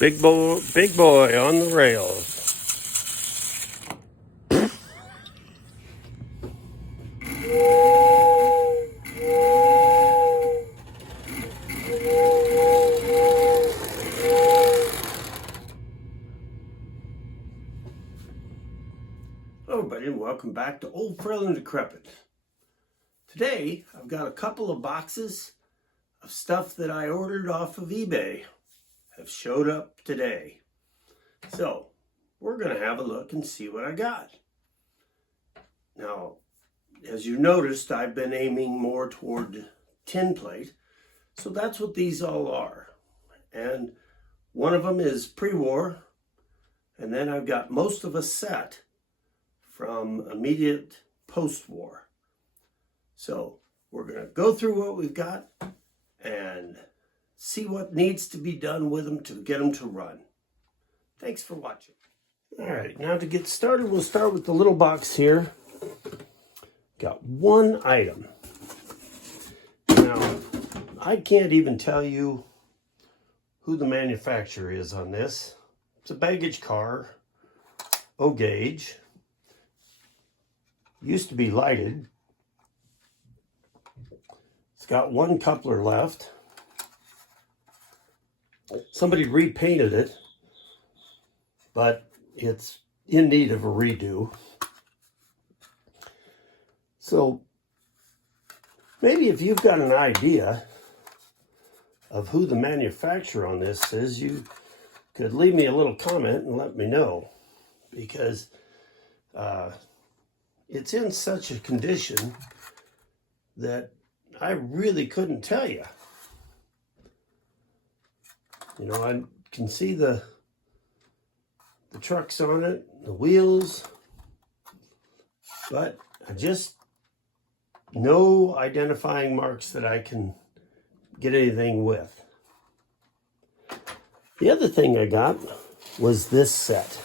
Big boy on the rails. Hello everybody and welcome back to Old Frail and Decrepit. Today I've got a couple of boxes of stuff that I ordered off of eBay have showed up today. So we're going to have a look and see what I got. Now, as you noticed, I've been aiming more toward tin plate. So that's what these all are. And one of them is pre-war. And then I've got most of a set from immediate post-war. So we're going to go through what we've got and see what needs to be done with them to get them to run. Thanks for watching. All right, now to get started, we'll start with the little box here. Got one item. Now, I can't even tell you who the manufacturer is on this. It's a baggage car, O-gauge. Used to be lighted. It's got one coupler left. Somebody repainted it, but it's in need of a redo. So maybe if you've got an idea of who the manufacturer on this is, you could leave me a little comment and let me know, because it's in such a condition that I really couldn't tell you. You know, I can see the trucks on it, the wheels, but I just no identifying marks that I can get anything with. The other thing I got was this set.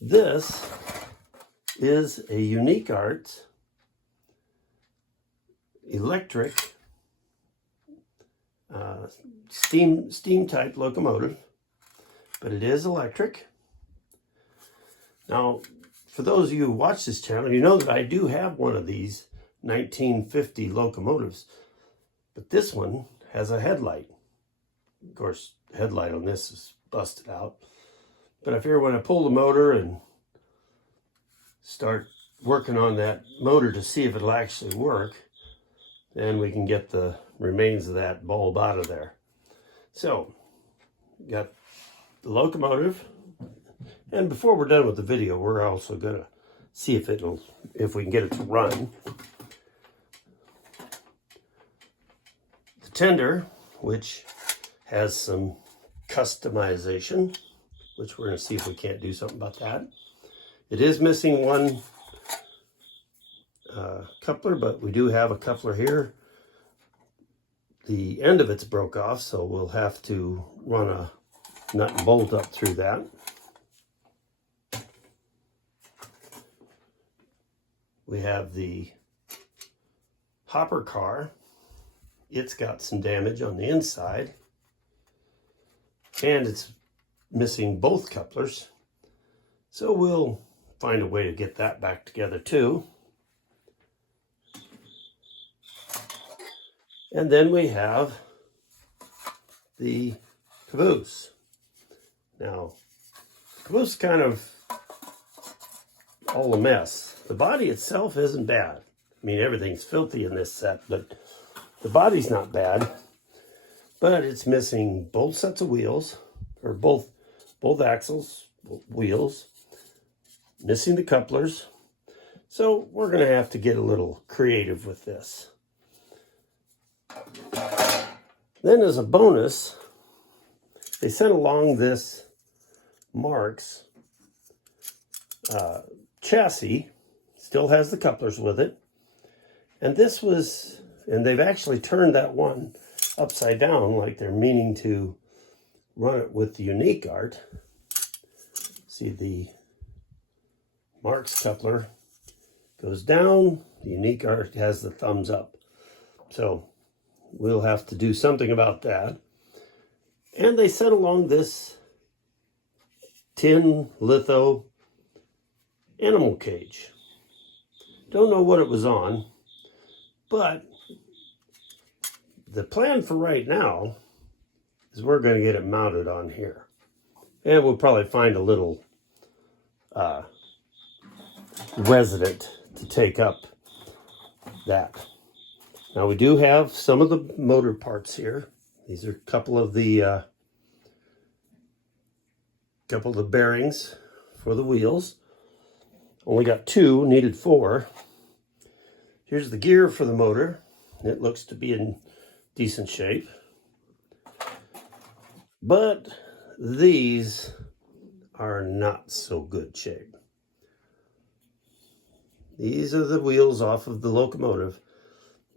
This is a Unique Arts electric steam type locomotive, but it is electric. Now, for those of you who watch this channel, you know that I do have one of these 1950 locomotives, but this one has a headlight. Of course, the headlight on this is busted out, but I figure when I pull the motor and start working on that motor to see if it'll actually work, then we can get the remains of that bulb out of there. So, got the locomotive, and before we're done with the video, we're also gonna see if we can get it to run. The tender, which has some customization, which we're gonna see if we can't do something about that. It is missing one coupler, but we do have a coupler here. The end of it's broke off, so we'll have to run a nut and bolt up through that. We have the hopper car. It's got some damage on the inside, and it's missing both couplers. So we'll find a way to get that back together too. And then we have the caboose. Now, the caboose is kind of all a mess. The body itself isn't bad. I mean, everything's filthy in this set, but the body's not bad. But it's missing both sets of wheels, or both axles, wheels, missing the couplers. So we're going to have to get a little creative with this. Then as a bonus, they sent along this Marx chassis, still has the couplers with it. And this was, and they've actually turned that one upside down, like they're meaning to run it with the Unique Art. See, the Marx coupler goes down, the Unique Art has the thumbs up. So we'll have to do something about that. And they sent along this tin litho animal cage. Don't know what it was on, but the plan for right now is we're going to get it mounted on here. And we'll probably find a little resident to take up that. Now we do have some of the motor parts here. These are a couple of the bearings for the wheels. Only got 2, needed 4. Here's the gear for the motor. It looks to be in decent shape. But these are not so good shape. These are the wheels off of the locomotive,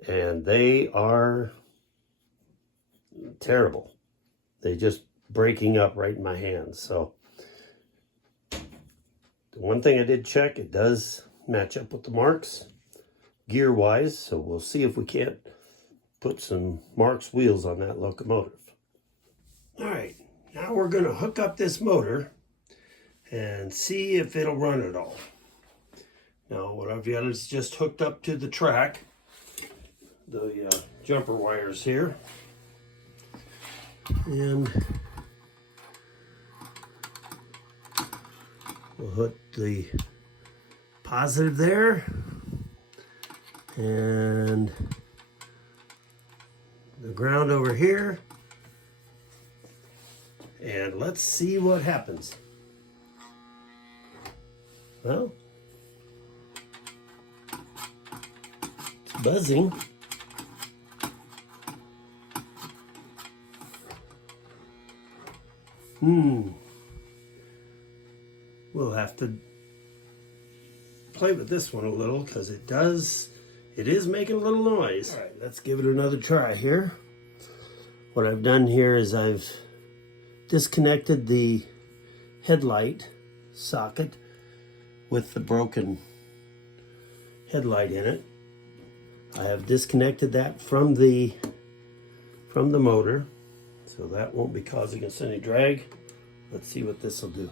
and they are terrible. They just breaking up right in my hands. So the one thing I did check, it does match up with the marks gear wise. So we'll see if we can't put some Marks wheels on that locomotive. All right, now we're going to hook up this motor and see if it'll run at all. Now what I've got is just hooked up to the track, the jumper wires here. And we'll hook the positive there and the ground over here. And let's see what happens. Well, it's buzzing. We'll have to play with this one a little because it is making a little noise. All right, let's give it another try here. What I've done here is I've disconnected the headlight socket with the broken headlight in it. I have disconnected that from the motor, so that won't be causing us any drag. Let's see what this will do.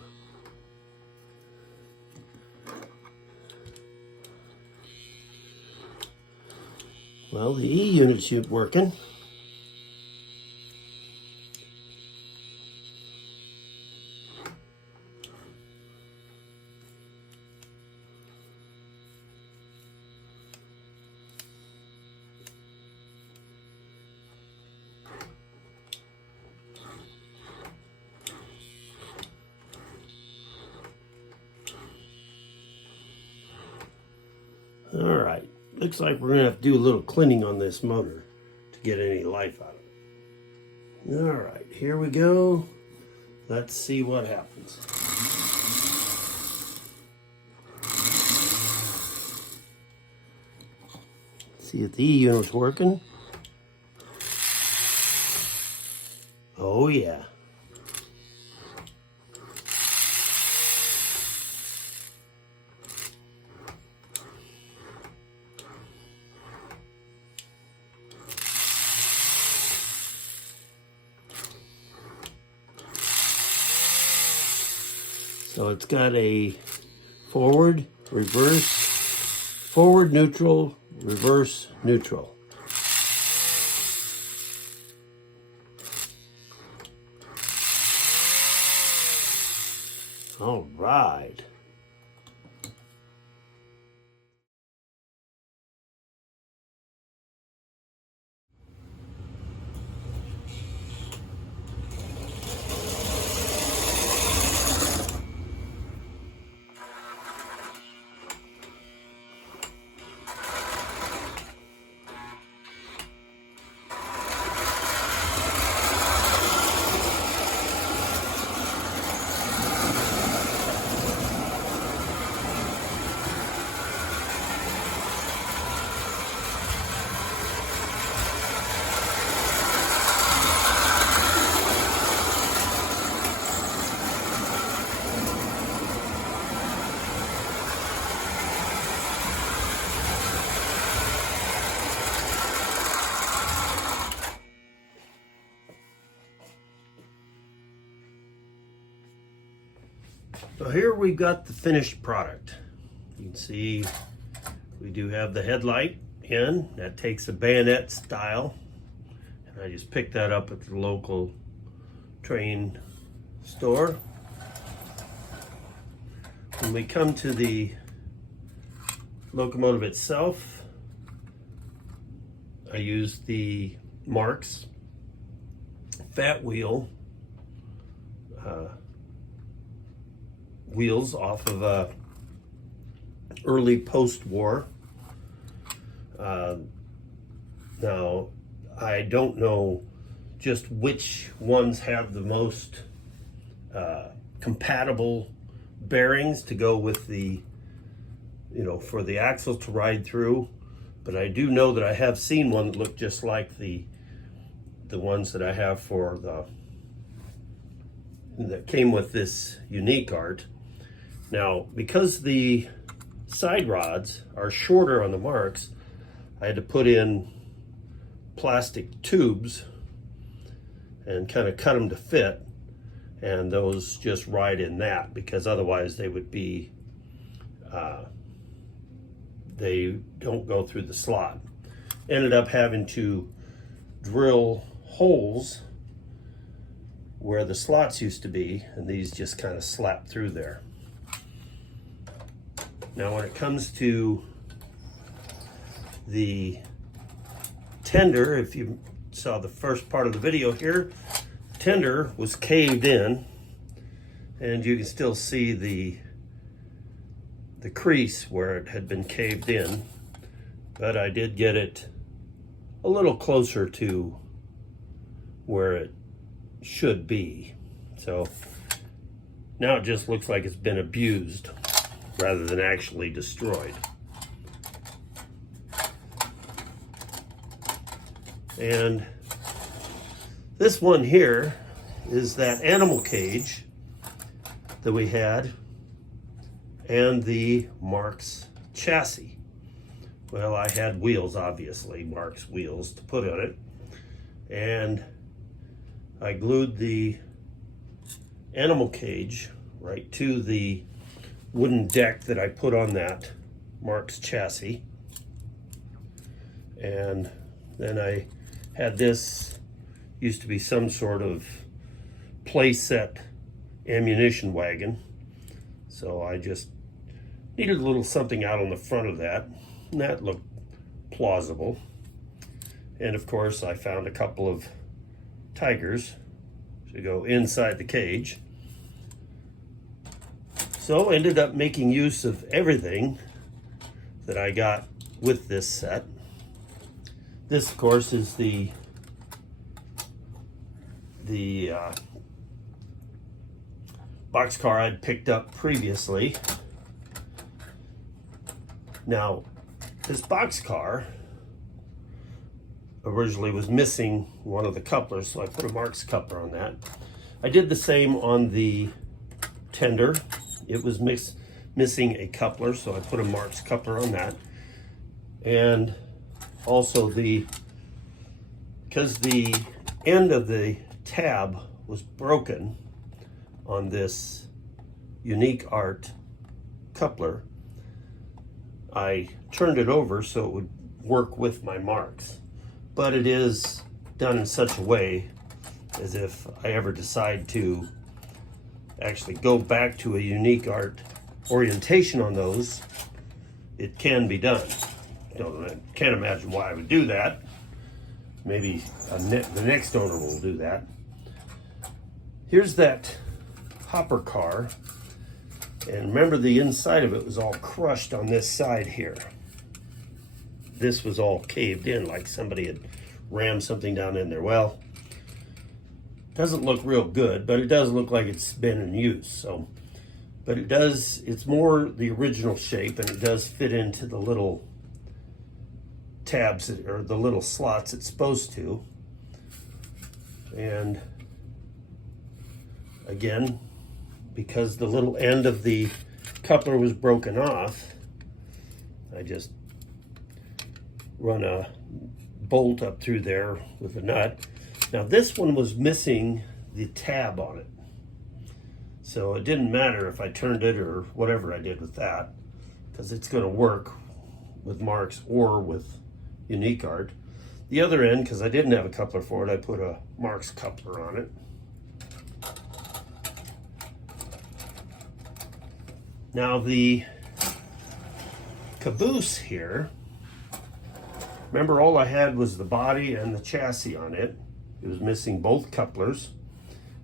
Well, the E unit's working. All right, looks like we're gonna have to do a little cleaning on this motor to get any life out of it. All right, here we go. Let's see what happens. See if the E unit's working. Oh yeah. So it's got a forward, reverse, forward, neutral, reverse, neutral. All right. So here we've got the finished product. You can see we do have the headlight in. That takes a bayonet style. And I just picked that up at the local train store. When we come to the locomotive itself, I used the Marks fat wheel wheels off of early post-war. Now, I don't know just which ones have the most compatible bearings to go with the, for the axle to ride through, but I do know that I have seen one that looked just like the ones that I have for that came with this unique art. Now, because the side rods are shorter on the Marks, I had to put in plastic tubes and kind of cut them to fit, and those just ride in that, because otherwise they would be, they don't go through the slot. Ended up having to drill holes where the slots used to be, and these just kind of slap through there. Now when it comes to the tender, if you saw the first part of the video here, tender was caved in, and you can still see the crease where it had been caved in, but I did get it a little closer to where it should be. So now it just looks like it's been abused rather than actually destroyed. And this one here is that animal cage that we had and the Marks chassis. Well, I had wheels, obviously, Marks wheels to put on it, and I glued the animal cage right to the wooden deck that I put on that Marks chassis. And then I had this, used to be some sort of playset ammunition wagon. So I just needed a little something out on the front of that, and that looked plausible. And of course I found a couple of tigers to go inside the cage. So ended up making use of everything that I got with this set. This, of course, is the boxcar I'd picked up previously. Now, this boxcar originally was missing one of the couplers, so I put a Marks coupler on that. I did the same on the tender. It was missing a coupler, so I put a Marks coupler on that. And also because the end of the tab was broken on this unique art coupler, I turned it over so it would work with my Marks. But it is done in such a way as if I ever decide to actually go back to a unique art orientation on those, it can be done. I can't imagine why I would do that. Maybe the next owner will do that. Here's that hopper car, and remember the inside of it was all crushed on this side here. This was all caved in, like somebody had rammed something down in there. Well, doesn't look real good, but it does look like it's been in use. So, but it's more the original shape, and it does fit into the little tabs or the little slots it's supposed to. And again, because the little end of the coupler was broken off, I just run a bolt up through there with a nut. Now this one was missing the tab on it. So it didn't matter if I turned it or whatever I did with that, because it's going to work with Marks or with Unique Art. The other end, because I didn't have a coupler for it, I put a Marks coupler on it. Now the caboose here, remember all I had was the body and the chassis on it. It was missing both couplers,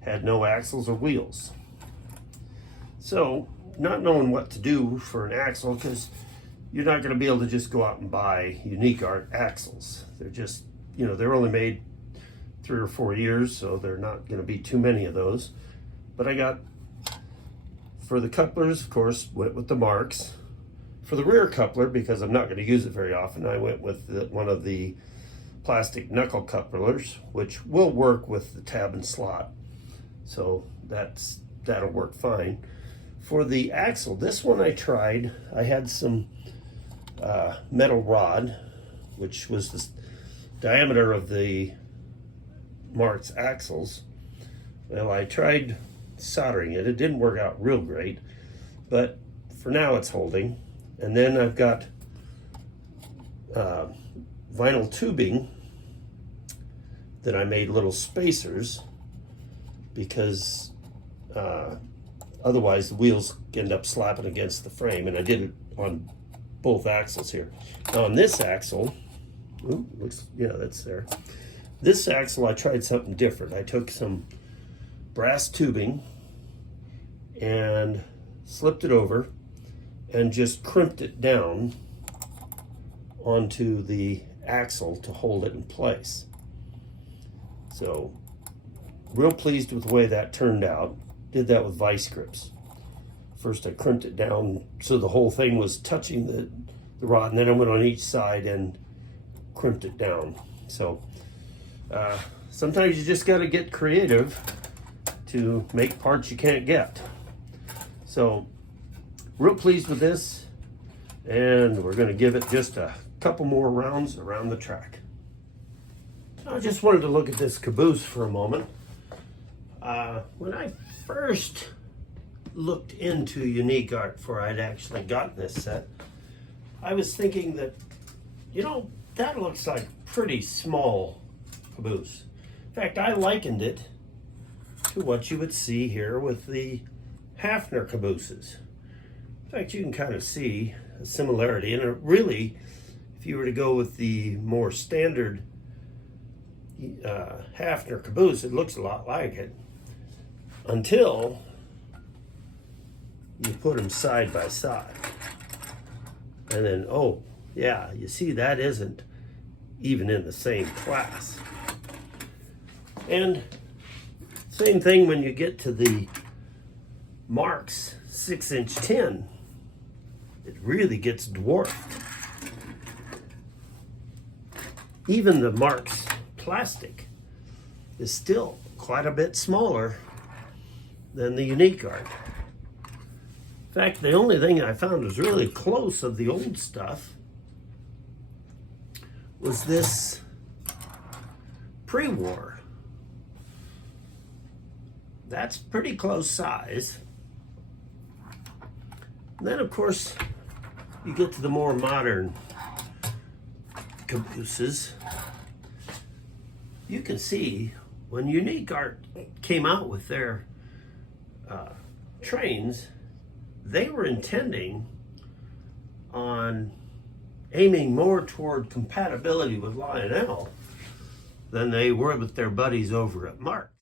had no axles or wheels. So, not knowing what to do for an axle, because you're not going to be able to just go out and buy Unique Art axles. They're just, you know, they're only made 3 or 4 years, so they're not going to be too many of those. But I got, for the couplers, of course, went with the Marks. For the rear coupler, because I'm not going to use it very often, I went with one of the plastic knuckle couplers, which will work with the tab and slot. So that'll work fine. For the axle, this one I tried. I had some metal rod, which was the diameter of the Marks axles. Well, I tried soldering it. It didn't work out real great, but for now it's holding. And then I've got vinyl tubing that I made little spacers, because otherwise the wheels end up slapping against the frame, and I did it on both axles here. Now on this axle, ooh, looks, yeah, that's there. This axle I tried something different. I took some brass tubing and slipped it over and just crimped it down onto the axle to hold it in place. So, real pleased with the way that turned out. Did that with vice grips. First I crimped it down so the whole thing was touching the rod, and then I went on each side and crimped it down. So, sometimes you just got to get creative to make parts you can't get. So, real pleased with this, and we're going to give it just a couple more rounds around the track. I just wanted to look at this caboose for a moment. When I first looked into Unique Art before I'd actually gotten this set, I was thinking that, you know, that looks like a pretty small caboose. In fact, I likened it to what you would see here with the Hafner cabooses. In fact, you can kind of see a similarity, and it really, if you were to go with the more standard Hafner caboose, it looks a lot like it, until you put them side by side. And then, oh, yeah, you see that isn't even in the same class. And same thing when you get to the Marks 6" tin. It really gets dwarfed. Even the Marks plastic is still quite a bit smaller than the Unique Art. In fact, the only thing I found was really close of the old stuff was this pre-war. That's pretty close size. And then, of course, you get to the more modern cabooses. You can see when Unique Art came out with their trains, they were intending on aiming more toward compatibility with Lionel than they were with their buddies over at Marks.